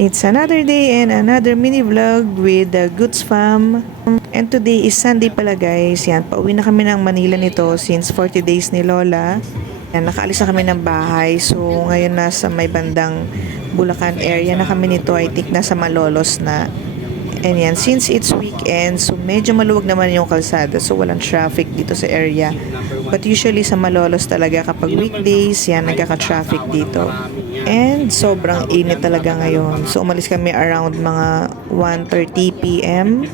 It's another day and another mini vlog with the Goods Fam. And today is Sunday pala guys. Yan, pauwi na kami ng Manila nito since 40 days ni Lola. Yan, nakaalis na kami ng bahay. So ngayon nasa may bandang Bulacan area na kami nito. I think nasa Malolos na. And yan, since it's weekend, so medyo maluwag naman yung kalsada. So walang traffic dito sa area. But usually sa Malolos talaga kapag weekdays, yan, nagkaka-traffic dito. And sobrang init talaga ngayon. So umalis kami around mga 1:30 p.m.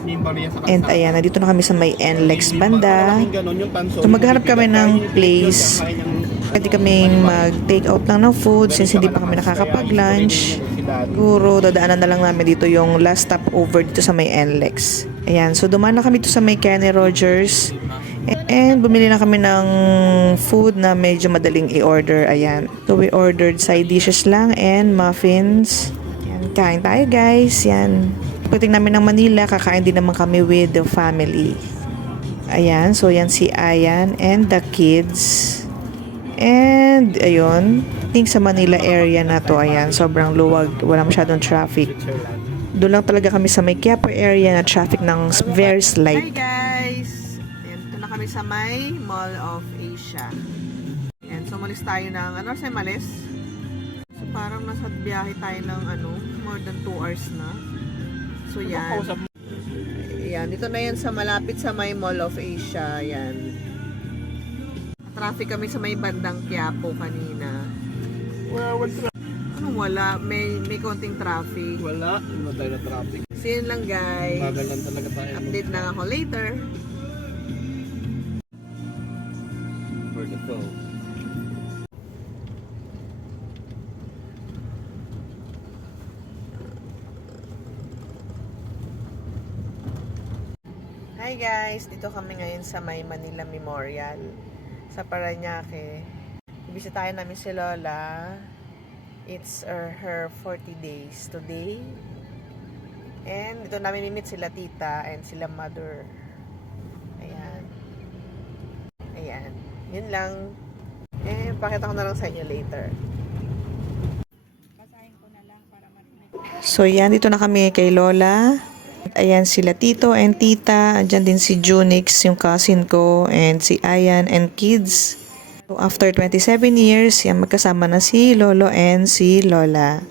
And ayan, nandito na kami sa may NLEX banda. So maghanap kami ng place. Pwede kaming mag-take out lang ng food since hindi pa kami nakakapag-lunch. Siguro dadaanan na lang namin dito yung last stop over dito sa may NLEX. Ayan, so dumaan na kami dito sa may Kenny Rogers. And bumili na kami ng food na medyo madaling i-order. Ayan. So we ordered side dishes lang and muffins. Ayan, kain tayo guys. Yan. Pagdating namin ng Manila, kakain din naman kami with the family. Ayan, so yan si Ayan and the kids. And ayun, I think sa Manila area na to, ayan, sobrang luwag, wala masyadong traffic. Doon lang talaga kami sa may Quiapo area na traffic ng very slight. Hi guys! Ayan, ito na kami sa may Mall of Asia. Ayan, so malis tayo ng, ano sa malis? So parang nasa biyahe tayo ng more than 2 hours na. So yan. Ayan, dito na yan sa malapit sa may Mall of Asia. Ayan. Traffic kami sa may bandang Quiapo kanina. Anong wala? May konting traffic. Wala, hindi tayo na traffic. So yun lang guys. Bagal lang talaga tayo. Update na ako later. For the phone. Hi guys, dito kami ngayon sa may Manila Memorial sa Parañaque. Bisitahin namin si Lola. It's her 40 days today. And dito namin mimit sila tita and sila mother. Ayan. Ayan. Yun lang. Eh, pakita ko na lang sa inyo later. So yan, dito na kami kay Lola. Ayan sila tito and tita. Andyan din si Junix, yung cousin ko, and si Ayan and kids. So after 27 years, yan, magkasama na si Lolo and si Lola.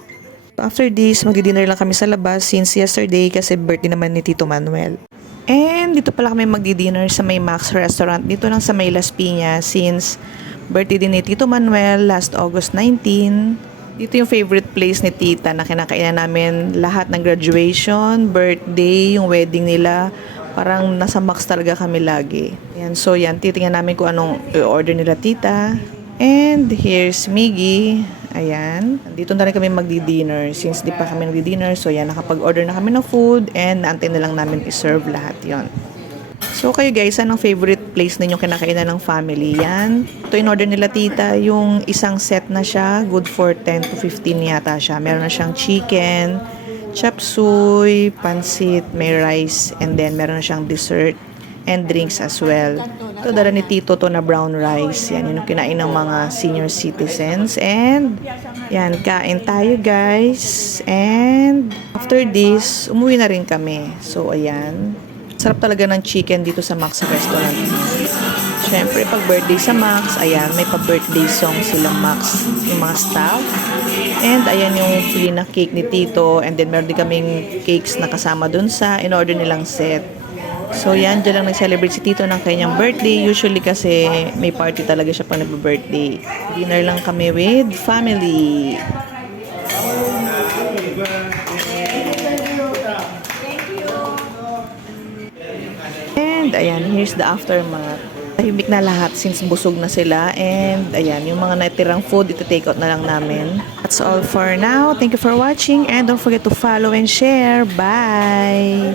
So after this, magdi-dinner lang kami sa labas since yesterday kasi birthday naman ni Tito Manuel. And dito pala kami magdi-dinner sa may Max Restaurant. Dito lang sa may Las Piñas since birthday din ni Tito Manuel last August 19. Dito yung favorite place ni tita na kinakainan namin lahat ng graduation, birthday, yung wedding nila. Parang nasa Max talaga kami lagi. Yan, so yan, titingnan namin kung anong i-order nila tita. And here's Miggy. Ayan, dito na rin kami magdi-dinner since di pa kami nagdi-dinner. So yan, nakapag-order na kami ng food and naantay na lang namin i-serve lahat yon. So kayo guys, anong favorite place ninyong kinakainan ng family? Yan. Ito in order nila tita, yung isang set na siya, good for 10 to 15 yata siya. Meron na siyang chicken, chop suey, pansit, may rice, and then meron na siyang dessert and drinks as well. Ito dala ni tito to na brown rice. Yan, yun yung kinain ng mga senior citizens. And yan, kain tayo guys. And after this, umuwi na rin kami. So ayan. Sarap talaga ng chicken dito sa Max Restaurant. Siyempre, pag birthday sa Max, ayan, may pa-birthday song silang Max, yung mga staff. And ayan yung free na cake ni Tito. And then meron din kaming cakes na kasama dun sa in-order nilang set. So yan, dyan lang nag-celebrate si Tito ng kanyang birthday. Usually kasi may party talaga siya pag nag-birthday. Dinner lang kami with family. And ayan, here's the aftermath. Tahimik na lahat since busog na sila. And ayan, yung mga natirang food, ito take out na lang namin. That's all for now. Thank you for watching and don't forget to follow and share. Bye!